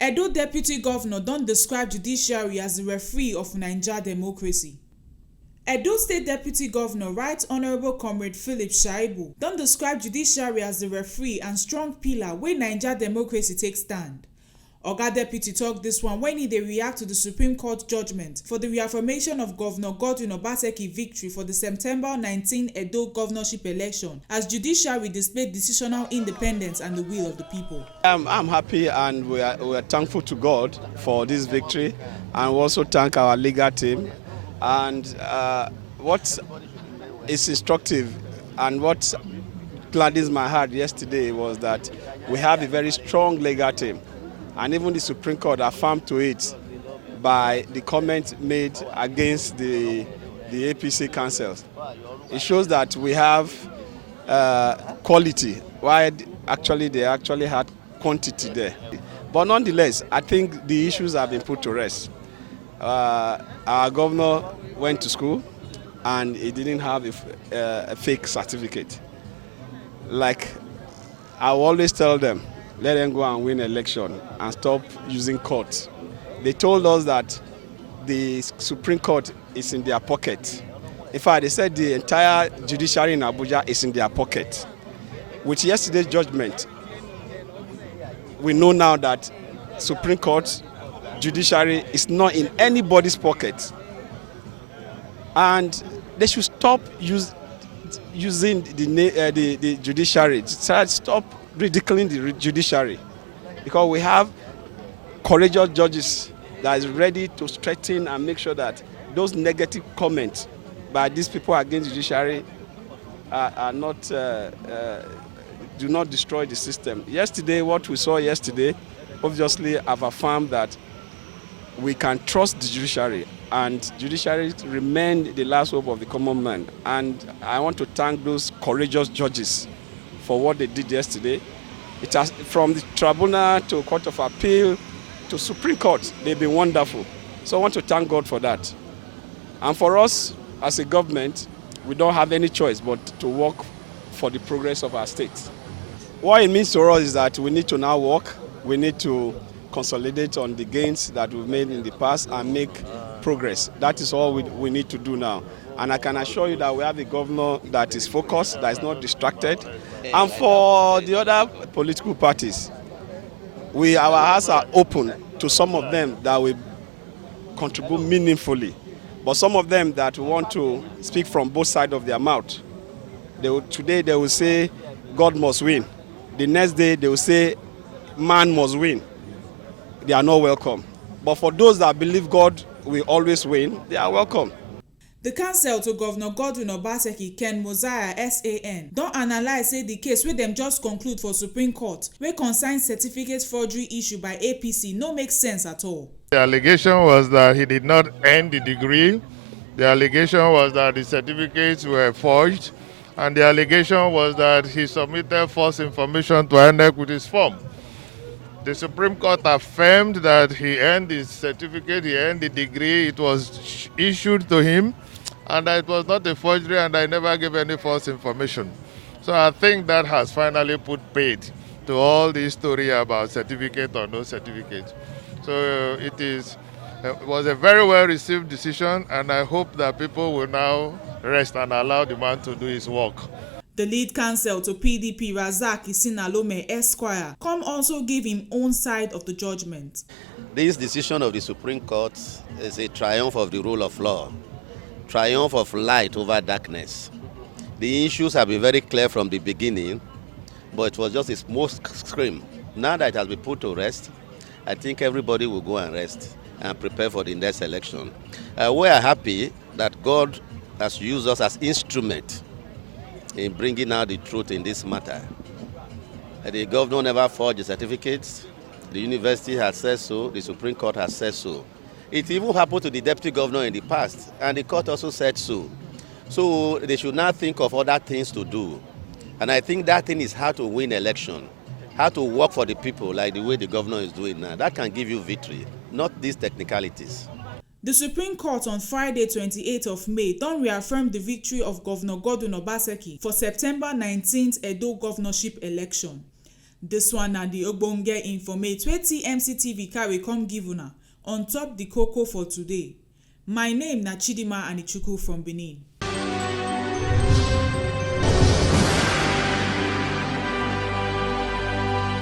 Edo Deputy Governor don describe Judiciary as the referee of Naija democracy. Edo State Deputy Governor Right Honourable Comrade Philip Shaibu don describe Judiciary as the referee and strong pillar wey Naija democracy take stand. Oga Deputy tok dis one wen e dey react to the Supreme Court judgment for the reaffirmation of Governor Govunor victory for the September 19 Edo governorship election as Judiciary displayed decisional independence and the will of the people. I'm happy and we are thankful to God for this victory, and we also thank our legal team. And what is instructive and what gladdens my heart yesterday was that we have a very strong legal team. And even the Supreme Court affirmed to it by the comment made against the APC councils. It shows that we have quality, while they actually had quantity there. But nonetheless, I think the issues have been put to rest. Our governor went to school and he didn't have a fake certificate. Like I will always tell them, let them go and win election and stop using courts. They told us that the Supreme Court is in their pocket. In fact, they said the entire judiciary in Abuja is in their pocket. With yesterday's judgment, we know now that Supreme Court judiciary is not in anybody's pocket. And they should stop using the judiciary. Stop ridiculing the judiciary, because we have courageous judges that is ready to strengthen and make sure that those negative comments by these people against judiciary are not do not destroy the system. Yesterday, what we saw yesterday, obviously I've affirmed that we can trust the judiciary, and judiciary remain the last hope of the common man. And I want to thank those courageous judges for what they did yesterday. It has, from the tribunal to Court of Appeal to Supreme Court, they've been wonderful. So I want to thank God for that. And for us as a government, we don't have any choice but to work for the progress of our state. What it means to us is that we need to now work, we need to consolidate on the gains that we've made in the past and make progress. That is all we need to do now. And I can assure you that we have a governor that is focused, that is not distracted. And for the other political parties, our hearts are open to some of them that will contribute meaningfully. But some of them that want to speak from both sides of their mouth. Today they will say, God must win. The next day they will say, man must win. They are not welcome. But for those that believe God will always win, they are welcome. The counsel to Governor Govunor Ken Mosiah SAN don analyse say the case wey dem just conclude for Supreme Court wey concern certificate forgery issued by APC no make sense at all. The allegation was that he did not earn the degree. The allegation was that the certificates were forged. And the allegation was that he submitted false information to INEC with his form. The Supreme Court affirmed that he earned his certificate, he earned the degree, it was issued to him, and that it was not a forgery, and I never gave any false information. So I think that has finally put paid to all the story about certificate or no certificate. So it was a very well received decision, and I hope that people will now rest and allow the man to do his work. The lead counsel to PDP, Razak Isinalome Esquire, come also give him own side of the judgment. This decision of the Supreme Court is a triumph of the rule of law, triumph of light over darkness. The issues have been very clear from the beginning, but it was just a smoke screen. Now that it has been put to rest, I think everybody will go and rest and prepare for the next election. We are happy that God has used us as instrument in bringing out the truth in this matter. The governor never forged the certificates. The university has said so. The Supreme Court has said so. It even happened to the deputy governor in the past, and the court also said so. So they should now think of other things to do. And I think that thing is how to win election, how to work for the people like the way the governor is doing now. That can give you victory, not these technicalities. The Supreme Court on Friday 28th of May don reaffirm the victory of Governor Govunor for September 19th Edo governorship election. Dis one na di ogbonge informate wey TMC TV carry come give una on top di koko for today. My name na Chidima Anichukwu from Benin.